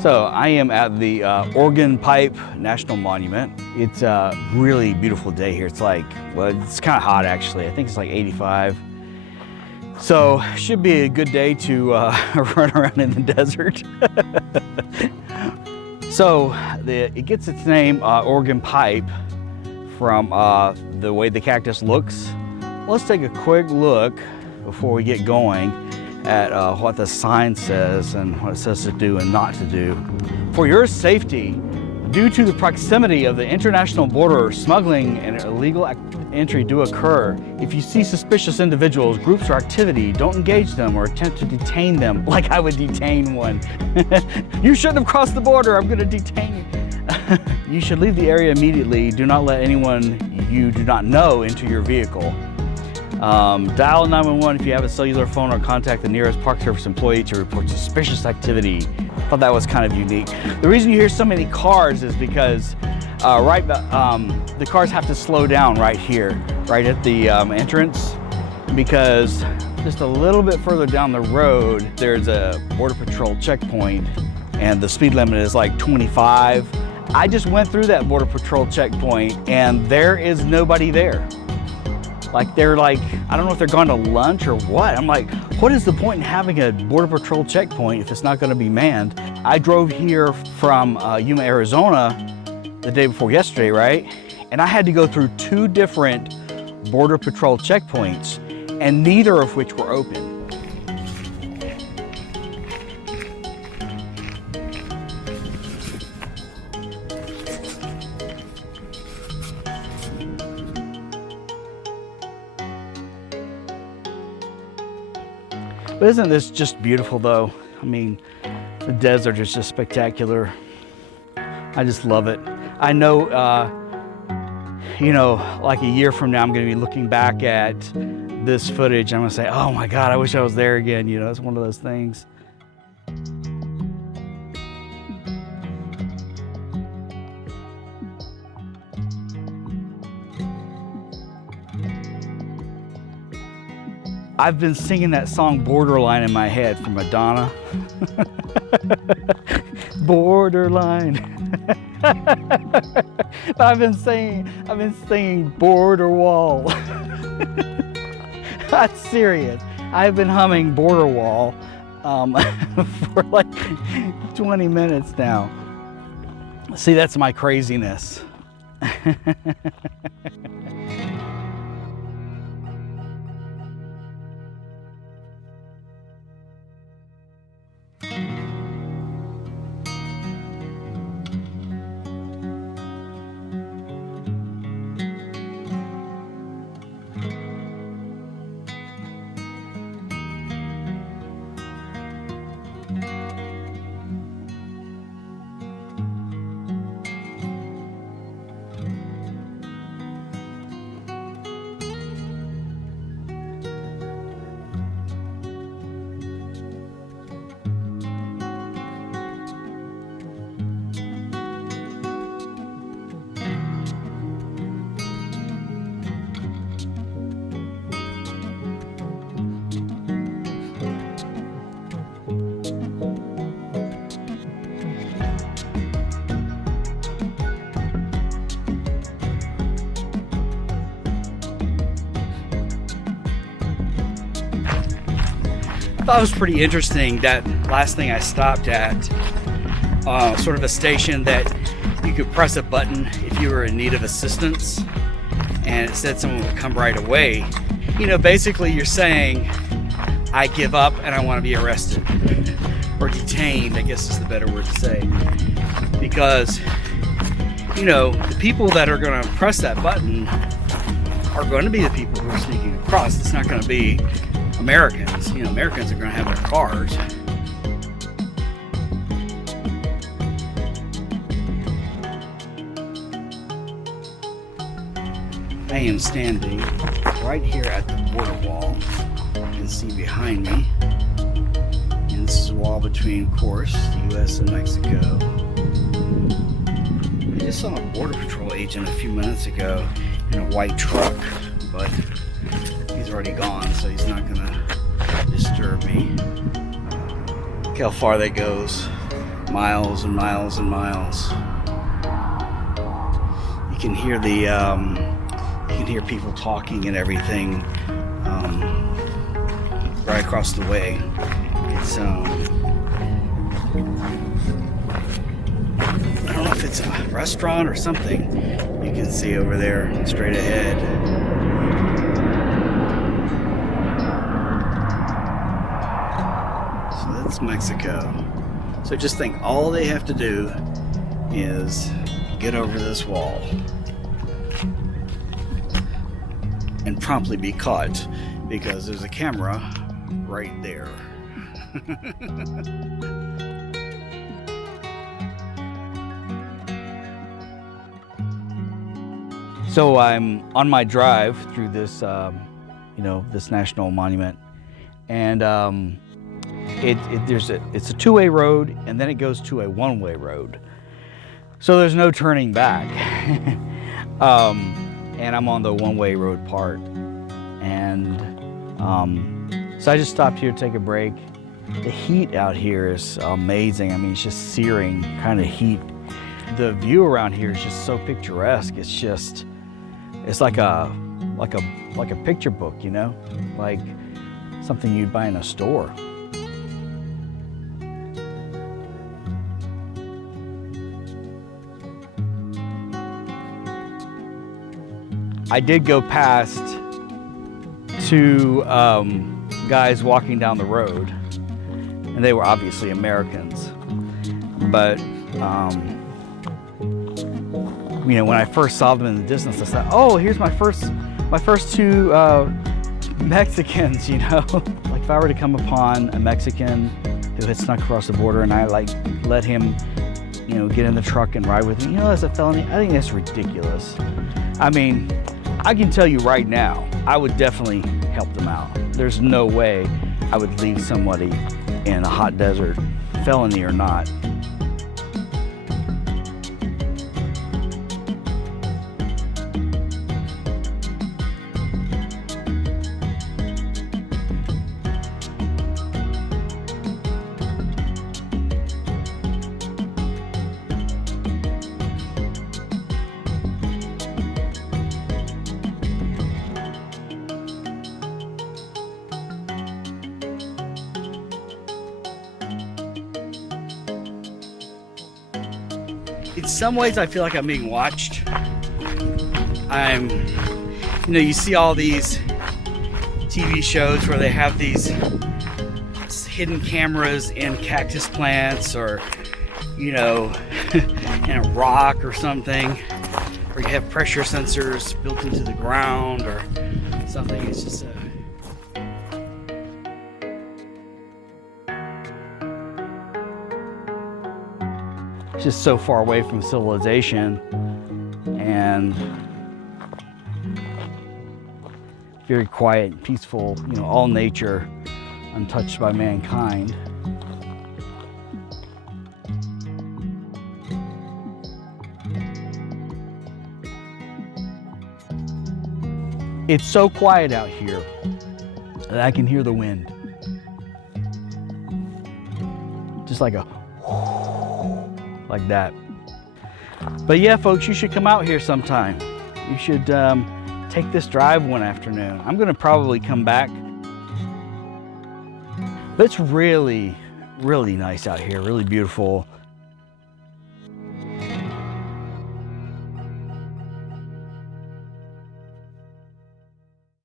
So I am at the Organ Pipe National Monument. It's a really beautiful day here. It's like, well, it's kind of hot actually. I think it's like 85. So should be a good day to run around in the desert. So it gets its name, Organ Pipe, from the way the cactus looks. Let's take a quick look before we get going at what the sign says and what it says to do and not to do. For your safety, due to the proximity of the international border, smuggling and illegal entry do occur. If you see suspicious individuals, groups, or activity, don't engage them or attempt to detain them like I would detain one. You shouldn't have crossed the border, I'm gonna detain you. You should leave the area immediately. Do not let anyone you do not know into your vehicle. Dial 911 if you have a cellular phone, or contact the nearest Park Service employee to report suspicious activity. I thought that was kind of unique. The reason you hear so many cars is because the cars have to slow down right here, right at the entrance, because just a little bit further down the road, there's a Border Patrol checkpoint and the speed limit is like 25. I just went through that Border Patrol checkpoint and there is nobody there. Like they're like, I don't know if they're going to lunch or what. I'm like, what is the point in having a Border Patrol checkpoint if it's not going to be manned? I drove here from Yuma, Arizona the day before yesterday, right? And I had to go through 2 different Border Patrol checkpoints and neither of which were open. But isn't this just beautiful though? I mean, the desert is just spectacular. I just love it. I know, you know, like a year from now, I'm gonna be looking back at this footage. I'm gonna say, oh my God, I wish I was there again. You know, it's one of those things. I've been singing that song Borderline in my head from Madonna. Borderline. But I've been singing Border Wall. That's serious. I've been humming Border Wall for like 20 minutes now. See, that's my craziness. I thought it was pretty interesting, that last thing I stopped at, sort of a station that you could press a button if you were in need of assistance, and it said someone would come right away. You know, basically you're saying, I give up and I want to be arrested, or detained, I guess is the better word to say. Because, you know, the people that are going to press that button are going to be the people who are sneaking across. It's not going to be Americans. You know, Americans are going to have their cars. I am standing right here at the border wall. You can see behind me. And this is a wall between, of course, the U.S. and Mexico. I just saw a Border Patrol agent a few minutes ago in a white truck, but he's already gone, so he's not gonna disturb me. Look how far that goes. miles and miles and miles. You can hear people talking and everything right across the way. It's I don't know if it's a restaurant or something. You can see over there straight ahead. So that's Mexico. So just think, all they have to do is get over this wall and promptly be caught, because there's a camera right there. So I'm on my drive through this, this national monument, and it's a two-way road, and then it goes to a one-way road. So there's no turning back. And I'm on the one-way road part, and so I just stopped here to take a break. The heat out here is amazing. I mean, it's just searing kind of heat. The view around here is just so picturesque. It's like a picture book, you know, like something you'd buy in a store. I did go past two guys walking down the road, and they were obviously Americans. But when I first saw them in the distance, I thought, oh, here's my first two Mexicans, you know. Like if I were to come upon a Mexican who had snuck across the border and I let him, get in the truck and ride with me, that's a felony. I think that's ridiculous. I mean, I can tell you right now, I would definitely help them out. There's no way I would leave somebody in a hot desert, felony or not. In some ways, I feel like I'm being watched. You see all these TV shows where they have these hidden cameras in cactus plants, or, in a rock or something, or you have pressure sensors built into the ground or something. It's just it's just so far away from civilization and very quiet and peaceful, all nature untouched by mankind. It's so quiet out here that I can hear the wind. Just like that. But yeah, folks, you should come out here sometime. You should take this drive one afternoon. I'm gonna probably come back. But it's really, really nice out here, really beautiful.